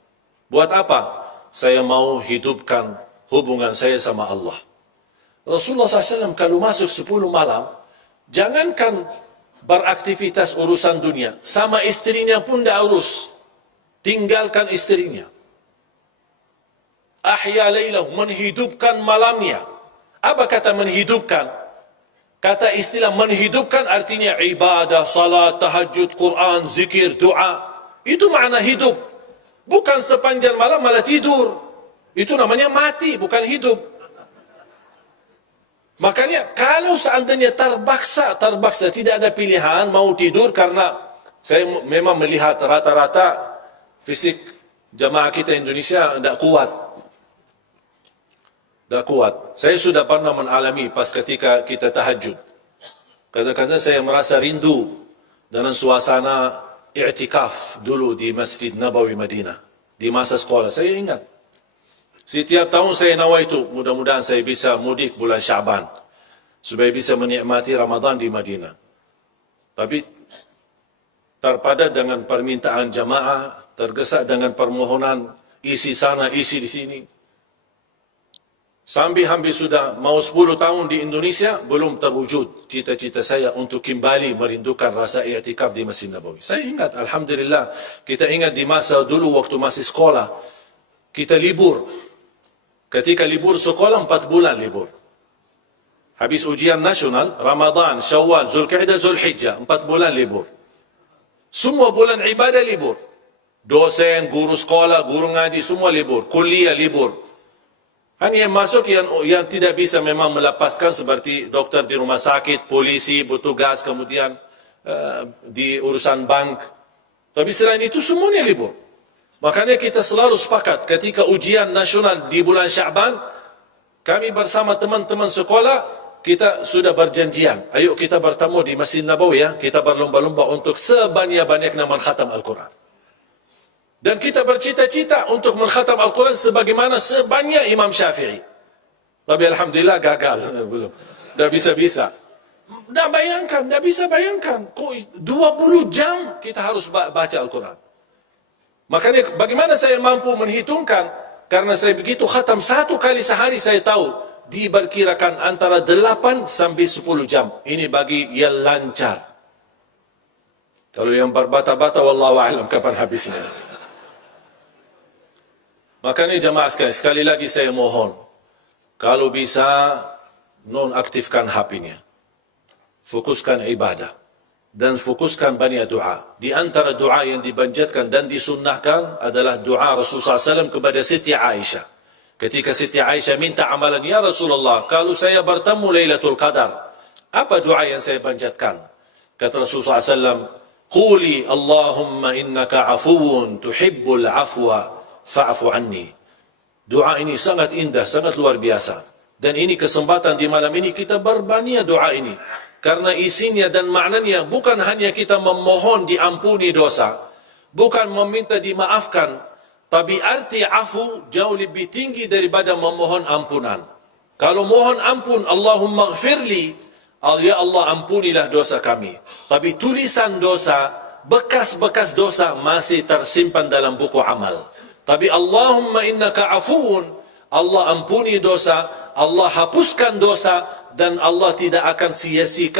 Buat apa? Saya mau hidupkan hubungan saya sama Allah. Rasulullah SAW kalau masuk 10 malam, jangankan beraktivitas urusan dunia, sama istrinya pun tidak urus. Tinggalkan istrinya. Ahya laylahu, menghidupkan malamnya. Apa kata menghidupkan? Kata istilah menghidupkan artinya ibadah, salat, tahajud, Quran, zikir, doa. Itu makna hidup. Bukan sepanjang malam malah tidur. Itu namanya mati, bukan hidup. Makanya kalau seandainya terpaksa tidak ada pilihan mau tidur, karena saya memang melihat rata-rata fisik jamaah kita Indonesia tidak kuat. Tidak kuat. Saya sudah pernah mengalami pas ketika kita tahajud. Kadang-kadang saya merasa rindu dengan suasana i'tikaf dulu di Masjid Nabawi Madinah. Di masa sekolah, saya ingat. Setiap tahun saya nawaitu, mudah-mudahan saya bisa mudik bulan Syaban. Supaya bisa menikmati Ramadan di Madinah. Tapi terpadat dengan permintaan jamaah, tergesa dengan permohonan isi sana, isi di sini. Sampai hampir sudah mau 10 tahun di Indonesia, belum terwujud cita-cita saya untuk kembali merindukan rasa i'tikaf di Masjid Nabawi. Saya ingat, Alhamdulillah, kita ingat di masa dulu waktu masih sekolah, kita libur. Ketika libur sekolah, 4 bulan libur. Habis ujian nasional, Ramadan, Syawal, Zulkaidah, Zulhijjah, 4 bulan libur. Semua bulan ibadah libur. Dosen, guru sekolah, guru ngaji, semua libur. Kuliah libur. Hanya yang masuk yang tidak bisa memang melepaskan seperti dokter di rumah sakit, polisi, petugas, kemudian di urusan bank. Tapi selain itu semuanya libur. Makanya kita selalu sepakat ketika ujian nasional di bulan Syaban, kami bersama teman-teman sekolah, kita sudah berjanjian. Ayo kita bertemu di Masjid Nabawi ya. Kita berlomba-lomba untuk sebanyak-banyaknya mengkhatam Al-Quran. Dan kita bercita-cita untuk mengkhatam Al-Quran sebagaimana sebanyak Imam Syafi'i. Tapi Alhamdulillah gagal. Belum. Dah bisa-bisa. Dah bayangkan, dah bisa bayangkan. 20 jam kita harus baca Al-Quran. Makanya bagaimana saya mampu menghitungkan, karena saya begitu khatam 1 kali sehari, saya tahu diperkirakan antara 8 sampai 10 jam. Ini bagi yang lancar. Kalau yang berbata-bata, wallahu a'lam kapan habisnya. Makanya jamaah sekali lagi saya mohon, kalau bisa nonaktifkan HP-nya. Fokuskan ibadah. Dan fokuskan banyak doa. Di antara doa yang dibanjatkan dan disunnahkan adalah doa Rasulullah SAW kepada Siti Aisyah. Ketika Siti Aisyah minta amalan, ya Rasulullah, kalau saya bertemu Lailatul Qadar, apa doa yang saya banjatkan? Kata Rasulullah SAW, Quli Allahumma innaka afuun tuhibbul afwa fa'fu anni. Doa ini sangat indah, sangat luar biasa. Dan ini kesempatan di malam ini kita berbanyak doa ini. Karena isinya dan maknanya bukan hanya kita memohon diampuni dosa, bukan meminta dimaafkan, tapi arti afu jauh lebih tinggi daripada memohon ampunan. Kalau mohon ampun, Allahumma gfirli, ya Allah ampunilah dosa kami. Tapi tulisan dosa, bekas-bekas dosa masih tersimpan dalam buku amal. Tapi Allahumma innaka afuun, Allah ampuni dosa, Allah hapuskan dosa, dan Allah tidak akan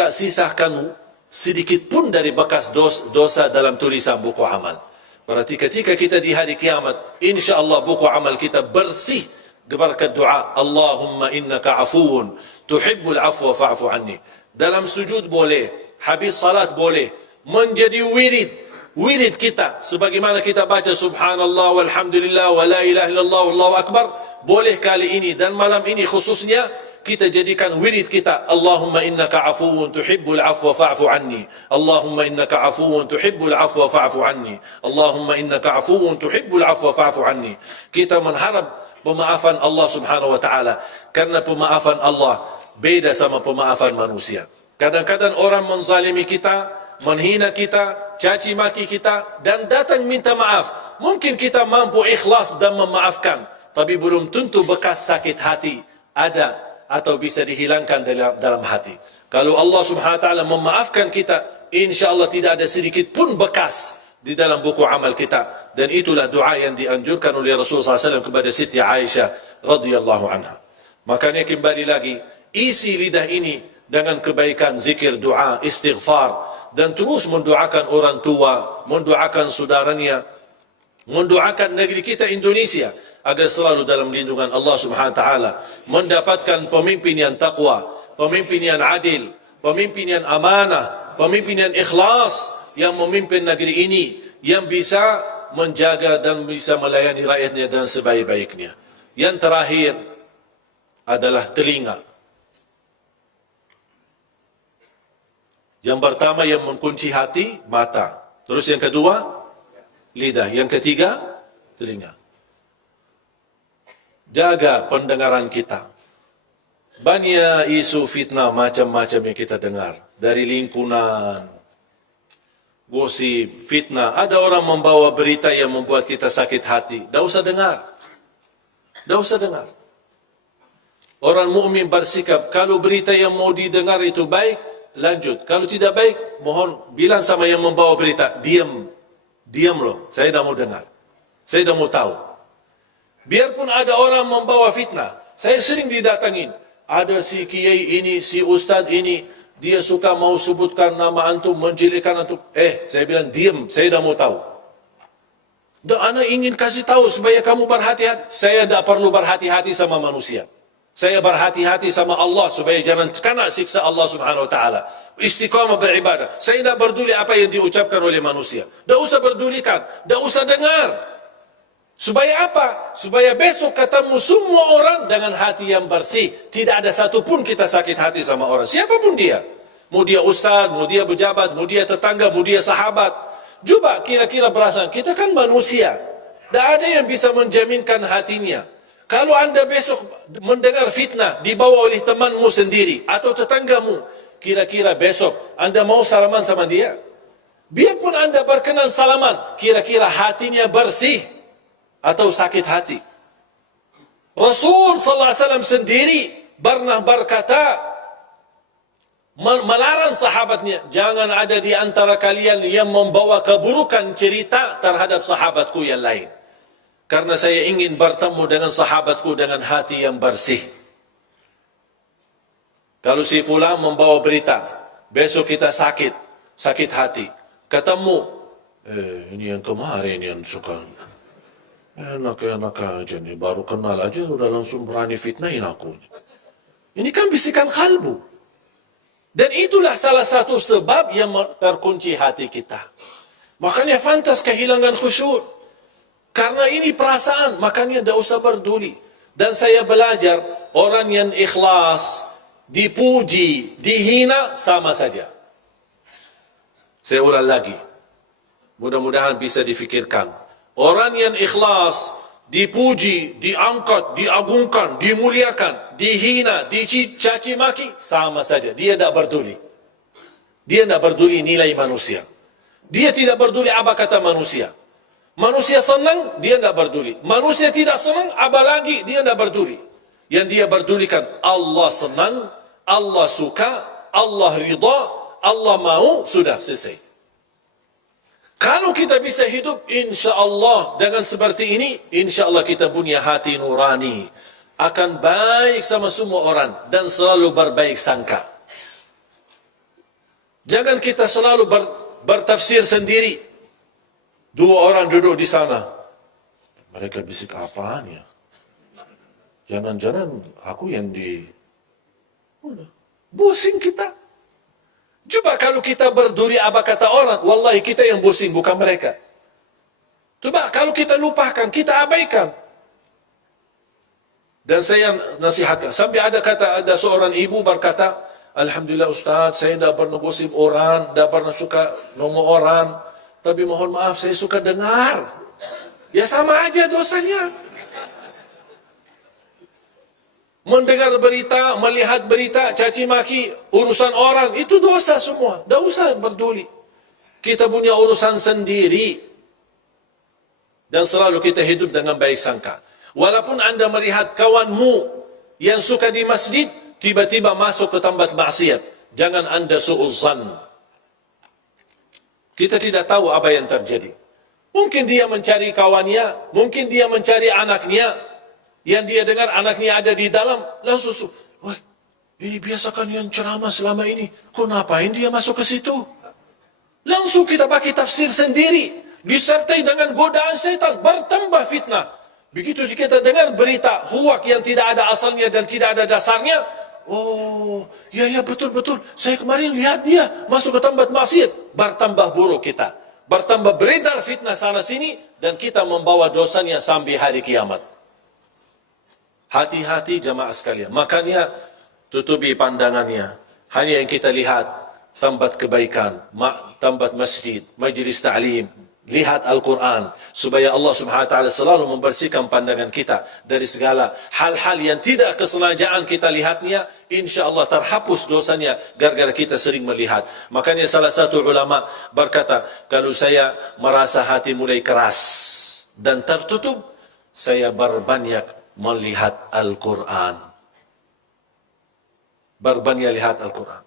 sisakan sedikit pun dari bekas dosa dalam tulisan buku amal. Berarti ketika kita di hari kiamat, insyaAllah buku amal kita bersih berkat doa Allahumma innaka afuun tuhibbul afwa fa'fu anni. Dalam sujud boleh, habis salat boleh, menjadi wirid kita sebagaimana kita baca subhanallah walhamdulillah wa la ilaha illallah wallahu akbar, boleh kali ini dan malam ini khususnya kita jadikan wirid kita. Allahumma innaka afuun tuhibbul afwa fa'fu anni. Allahumma innaka afuun tuhibbul afwa fa'fu anni. Allahumma innaka afuun tuhibbul afwa fa'fu anni. Kita mengharap pemaafan Allah subhanahu wa ta'ala. Karena pemaafan Allah beda sama pemaafan manusia. Kadang-kadang orang menzalimi kita, menghina kita, caci maki kita, dan datang minta maaf. Mungkin kita mampu ikhlas dan memaafkan, tapi belum tentu bekas sakit hati ada atau bisa dihilangkan dalam hati. Kalau Allah subhanahu wa ta'ala memaafkan kita, insyaAllah tidak ada sedikit pun bekas di dalam buku amal kita. Dan itulah doa yang dianjurkan oleh Rasulullah SAW kepada Siti Aisyah radhiyallahu anha. Makanya kembali lagi, isi lidah ini dengan kebaikan, zikir, doa, istighfar, dan terus mendoakan orang tua, mendoakan saudaranya, mendoakan negeri kita Indonesia agar selalu dalam lindungan Allah subhanahu wa ta'ala, mendapatkan pemimpin yang taqwa, pemimpin yang adil, pemimpin yang amanah, pemimpin yang ikhlas, yang memimpin negeri ini, yang bisa menjaga dan bisa melayani rakyatnya dengan sebaik-baiknya. Yang terakhir adalah telinga. Yang pertama yang mengunci hati, mata. Terus yang kedua, lidah. Yang ketiga, telinga. Jaga pendengaran kita. Banyak isu fitnah macam-macam yang kita dengar. Dari lingkungan, gosip, fitnah. Ada orang membawa berita yang membuat kita sakit hati. Tidak usah dengar. Tidak usah dengar. Orang mukmin bersikap, kalau berita yang mau didengar itu baik, lanjut. Kalau tidak baik, mohon bilang sama yang membawa berita, diam. Diam loh, saya tidak mau dengar. Saya tidak mau tahu. Biarpun ada orang membawa fitnah, saya sering didatangin. Ada si kiai ini, si ustadz ini, dia suka mau sebutkan nama antum, menjelekan antum. Saya bilang diam, saya tidak mau tahu. Dan anak ingin kasih tahu supaya kamu berhati-hati. Saya tidak perlu berhati-hati sama manusia. Saya berhati-hati sama Allah supaya jangan kena siksa Allah subhanahu wa ta'ala. Istiqamah beribadah. Saya tidak peduli apa yang diucapkan oleh manusia. Tidak usah pedulikan, tidak usah dengar. Supaya apa? Supaya besok ketemu semua orang dengan hati yang bersih. Tidak ada satupun kita sakit hati sama orang. Siapapun dia. Mau dia ustaz, mau dia pejabat, mau dia tetangga, mau dia sahabat. Coba kira-kira perasaan. Kita kan manusia. Tak ada yang bisa menjaminkan hatinya. Kalau anda besok mendengar fitnah dibawa oleh temanmu sendiri atau tetanggamu, kira-kira besok anda mau salaman sama dia? Biarpun anda berkenan salaman, kira-kira hatinya bersih atau sakit hati? Rasul sallallahu alaihi wasallam sendiri pernah berkata, melarang sahabatnya, jangan ada di antara kalian yang membawa keburukan cerita terhadap sahabatku yang lain. Karena saya ingin bertemu dengan sahabatku dengan hati yang bersih. Kalau si fulan membawa berita, besok kita sakit hati. Ketemu, ini yang kemarin yang suka, enak-enak aja nih, baru kenal aja udah langsung berani fitnahin aku. Ini kan bisikan kalbu. Dan itulah salah satu sebab yang terkunci hati kita. Makanya fantas kehilangan khusyuk. Karena ini perasaan, makanya tidak usah peduli. Dan saya belajar, orang yang ikhlas, dipuji, dihina, sama saja. Saya ulang lagi. Mudah-mudahan bisa difikirkan. Orang yang ikhlas, dipuji, diangkat, diagungkan, dimuliakan, dihina, dicaci maki, sama saja. Dia tidak peduli. Dia tidak peduli nilai manusia. Dia tidak peduli apa kata manusia. Manusia senang, dia tidak peduli. Manusia tidak senang, apalagi dia tidak peduli. Yang dia pedulikan, Allah senang, Allah suka, Allah ridha, Allah mau, sudah selesai. Kalau kita bisa hidup, insya Allah dengan seperti ini, insya Allah kita punya hati nurani. Akan baik sama semua orang dan selalu berbaik sangka. Jangan kita selalu bertafsir sendiri. Dua orang duduk di sana. Mereka bisik apaan ya? Jangan-jangan aku yang Pusing kita. Coba kalau kita berduri apa kata orang, wallahi kita yang pusing, bukan mereka. Coba kalau kita lupakan, kita abaikan. Dan saya nasihatkan, sampai ada seorang ibu berkata, Alhamdulillah Ustaz, saya tidak pernah gosip orang, tidak pernah suka nomor orang. Tapi mohon maaf, saya suka dengar. Ya sama aja dosanya. Mendengar berita, melihat berita, caci maki, urusan orang, itu dosa semua. Tidak usah peduli. Kita punya urusan sendiri. Dan selalu kita hidup dengan baik sangka. Walaupun anda melihat kawanmu yang suka di masjid, tiba-tiba masuk ke tempat maksiat, jangan anda su'uzzan. Kita tidak tahu apa yang terjadi. Mungkin dia mencari kawannya, mungkin dia mencari anaknya, yang dia dengar anaknya ada di dalam, langsung, wah, ini biasakan yang ceramah selama ini, kok ngapain dia masuk ke situ? Langsung kita pakai tafsir sendiri, disertai dengan godaan syaitan, bertambah fitnah. Begitu kita dengar berita huwak yang tidak ada asalnya dan tidak ada dasarnya, oh, ya betul. Saya kemarin lihat dia masuk ke tempat maksiat. Bertambah buruk kita. Bertambah beredar fitnah sana sini. Dan kita membawa dosanya sampai hari kiamat. Hati-hati jamaah sekalian. Makanya tutupi pandangannya. Hanya yang kita lihat tempat kebaikan, tempat masjid, majlis ta'lim. Lihat Al-Quran. Supaya Allah subhanahu wa ta'ala selalu membersihkan pandangan kita dari segala hal-hal yang tidak kesengajaan kita lihatnya. Insya Allah terhapus dosanya gara-gara kita sering melihat. Makanya salah satu ulama berkata, kalau saya merasa hati mulai keras dan tertutup, saya berbanyak melihat Al-Quran. Berbanyak lihat Al-Quran.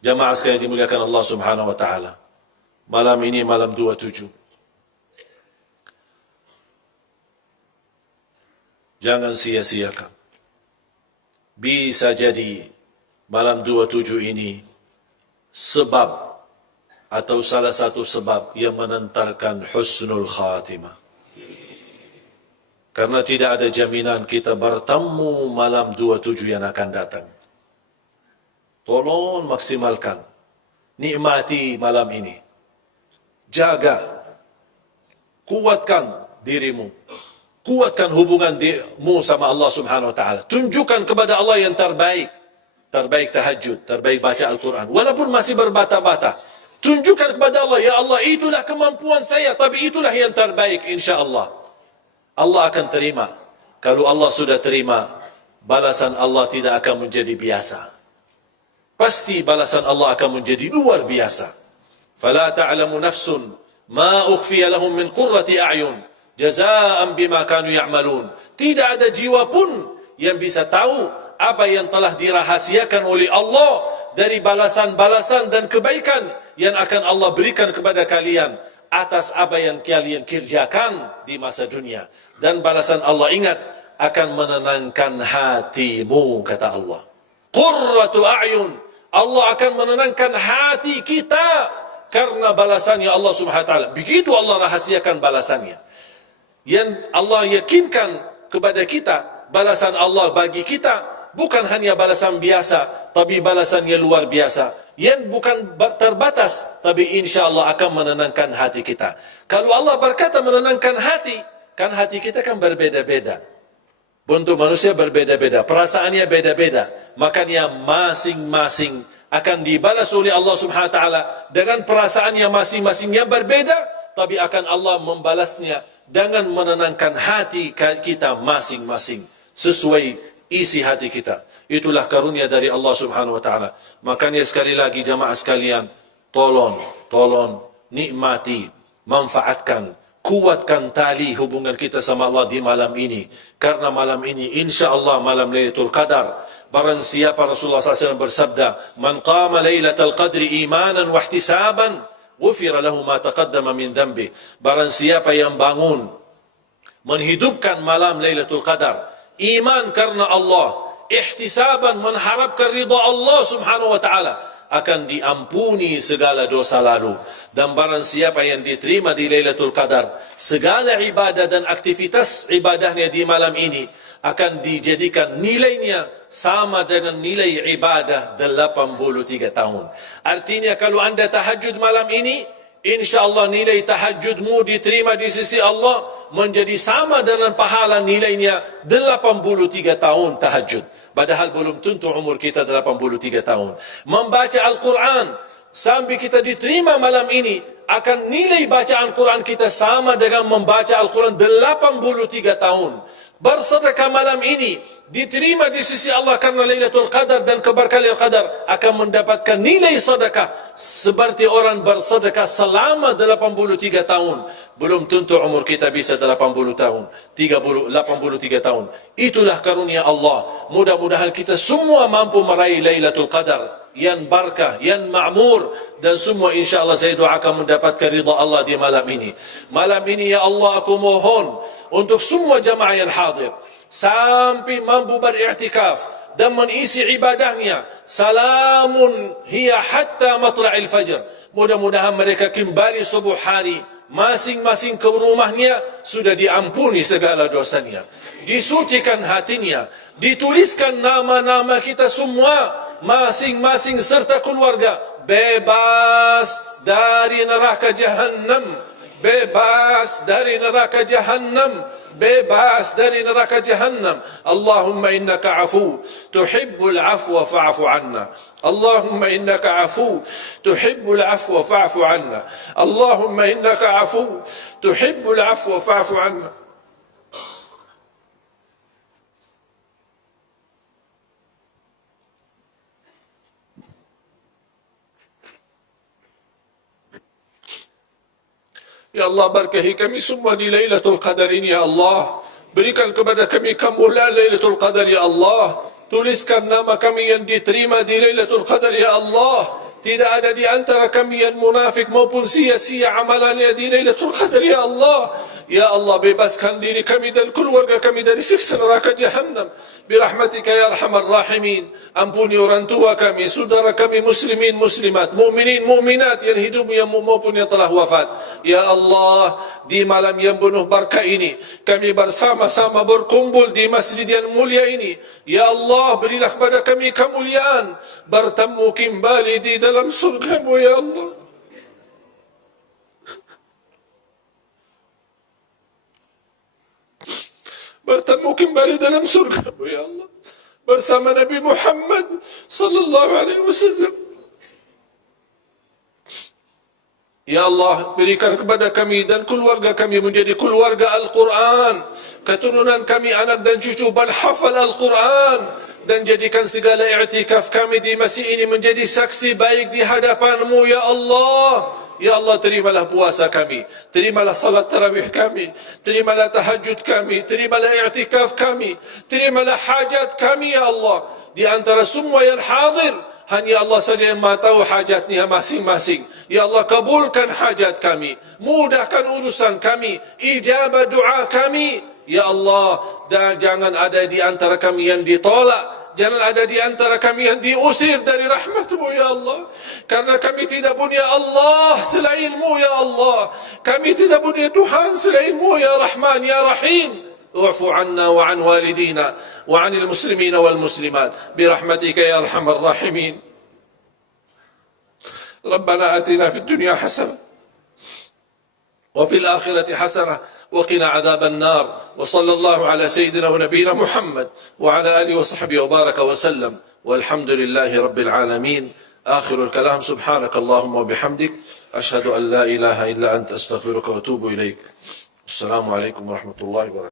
Jamaah sekalian dimuliakan Allah subhanahu wa ta'ala. Malam ini malam 27. Jangan sia-siakan. Bisa jadi malam 27 ini sebab atau salah satu sebab yang menantarkan husnul khatimah. Karena tidak ada jaminan kita bertemu malam 27 yang akan datang. Tolong maksimalkan. Nikmati malam ini. Jaga, kuatkan dirimu, kuatkan hubunganmu sama Allah subhanahu wa ta'ala. Tunjukkan kepada Allah yang terbaik. Terbaik tahajud, terbaik baca Al-Quran. Walaupun masih berbata-bata. Tunjukkan kepada Allah, ya Allah itulah kemampuan saya, tapi itulah yang terbaik insya Allah. Allah akan terima. Kalau Allah sudah terima, balasan Allah tidak akan menjadi biasa. Pasti balasan Allah akan menjadi luar biasa. Fala ta'lamu nafsun ma ukhfiya lahum min qurrati a'yun jazaa'an bima kanu ya'malun. Tidak ada jiwa pun yang bisa tahu apa yang telah dirahasiakan oleh Allah dari balasan-balasan dan kebaikan yang akan Allah berikan kepada kalian atas apa yang kalian kerjakan di masa dunia. Dan balasan Allah, ingat, akan menenangkan hatimu, kata Allah. Qurratu a'yun. Allah akan menenangkan hati kita karena balasannya Allah Subhanahu wa taala. Begitu Allah rahasiakan balasannya. Yang Allah yakinkan kepada kita, balasan Allah bagi kita bukan hanya balasan biasa, tapi balasannya luar biasa. Yang bukan terbatas, tapi insya Allah akan menenangkan hati kita. Kalau Allah berkata menenangkan hati, kan hati kita kan berbeda-beda. Bentuk manusia berbeda-beda, perasaannya beda-beda. Makanya masing-masing akan dibalas oleh Allah Subhanahu wa taala dengan perasaannya masing-masing yang berbeda, tapi akan Allah membalasnya dengan menenangkan hati kita masing-masing sesuai isi hati kita. Itulah karunia dari Allah Subhanahu wa taala. Makanya sekali lagi jamaah sekalian, tolong nikmati, manfaatkan, kuatkan tali hubungan kita sama Allah di malam ini. Karena malam ini insya-Allah malam Lailatul Qadar. Barang siapa Rasulullah SAW bersabda, "Man qama Lailatul Qadri imanan wa ihtisaban, ghufira lahu ma taqaddama min dhanbi." Barang siapa yang bangun menghidupkan malam Lailatul Qadar, iman karena Allah, ihtisaban mengharapkan ridha Allah Subhanahu wa taala, akan diampuni segala dosa lalu. Dan barang siapa yang diterima di Lailatul Qadar, segala ibadah dan aktivitas ibadahnya di malam ini akan dijadikan nilainya sama dengan nilai ibadah 83 tahun. Artinya kalau anda tahajud malam ini, insya-Allah nilai tahajudmu diterima di sisi Allah menjadi sama dengan pahala nilainya 83 tahun tahajud. Padahal belum tentu umur kita 83 tahun. Membaca Al-Quran sampai kita diterima malam ini, akan nilai bacaan Quran kita sama dengan membaca Al-Quran 83 tahun. Bersedekah malam ini diterima di sisi Allah karena Lailatul Qadar dan keberkahan Qadar, akan mendapatkan nilai sedekah seperti orang bersedekah selama 83 tahun. Belum tentu umur kita bisa 80 tahun, 83 tahun. Itulah karunia Allah. Mudah-mudahan kita semua mampu meraih Lailatul Qadar yang barakah, yang ma'mur, dan semua insya-Allah saya doakan mendapatkan ridha Allah di malam ini. Malam ini ya Allah, aku mohon untuk semua jamaah yang hadir sampai mampu beriktikaf dan mengisi ibadahnya, salamun hiya hatta matla'il fajr. Mudah-mudahan mereka kembali subuh hari masing-masing ke rumahnya sudah diampuni segala dosanya, disucikan hatinya, dituliskan nama-nama kita semua masing-masing serta keluarga bebas dari neraka jahannam, bebas dari neraka jahannam, bebas dari neraka jahannam. Allahumma innaka afu tuhibbul afwa fa'fu anna. Allahumma innaka afu tuhibbul afwa fa'fu anna. Allahumma innaka afu tuhibbul afwa fa'fu anna. Ya Allah, berkahi kami semua di Lailatul Qadar ini ya Allah. Berikan kepada kami kemuliaan Lailatul Qadar ya Allah. Tuliskan nama kami yang diterima di Lailatul Qadar ya Allah. Tidak ada di antara kami yang munafik maupun sia-sia amalannya di Lailatul Qadar ya Allah. Ya Allah, bebaskan diri kami dan keluarga kami dari siksa neraka jahannam. Birahmatika ya arhamar rahimin. Ampuni orang tua kami, saudara kami muslimin muslimat, mukminin mukminat yang hidup maupun yang telah wafat. Ya Allah, di malam yang penuh berkah ini kami bersama-sama berkumpul di masjid yang mulia ini. Ya Allah, berilah kepada kami kemuliaan bertemu kembali di dalam surga-Mu ya Allah. Bertemu kembali dalam surga-Mu ya Allah bersama Nabi Muhammad sallallahu alaihi wasallam. Ya Allah, berikan kepada kami dan keluarga kami menjadi keluarga Al-Quran. Keturunan kami, anak dan cucu berhafal Al-Quran. Dan jadikan segala i'tikaf kami di masjid ini menjadi saksi baik di hadapan-Mu, Ya Allah. Ya Allah, terimalah puasa kami, terimalah salat tarawih kami, terimalah tahajud kami, terimalah i'tikaf kami, terimalah hajat kami, Ya Allah. Di antara semua yang hadir, hanya Allah saja yang maha tahu hajatnya masing-masing. Ya Allah, kabulkan hajat kami, mudahkan urusan kami, ijabah doa kami. Ya Allah, dan jangan ada di antara kami yang ditolak, jangan ada di antara kami yang diusir dari rahmat-Mu, Ya Allah. Karena kami tidak punya Allah selain-Mu, Ya Allah. Kami tidak punya Tuhan selain-Mu, Ya Rahman, Ya Rahim. واعف عنا وعن والدينا وعن المسلمين والمسلمات برحمتك يا أرحم الراحمين. ربنا آتنا في الدنيا حسنة وفي الآخرة حسنة وقنا عذاب النار. وصلى الله على سيدنا ونبينا محمد وعلى آله وصحبه وبارك وسلم والحمد لله رب العالمين. آخر الكلام سبحانك اللهم وبحمدك أشهد أن لا إله إلا أنت أستغفرك وأتوب إليك. السلام عليكم ورحمة الله وبركاته.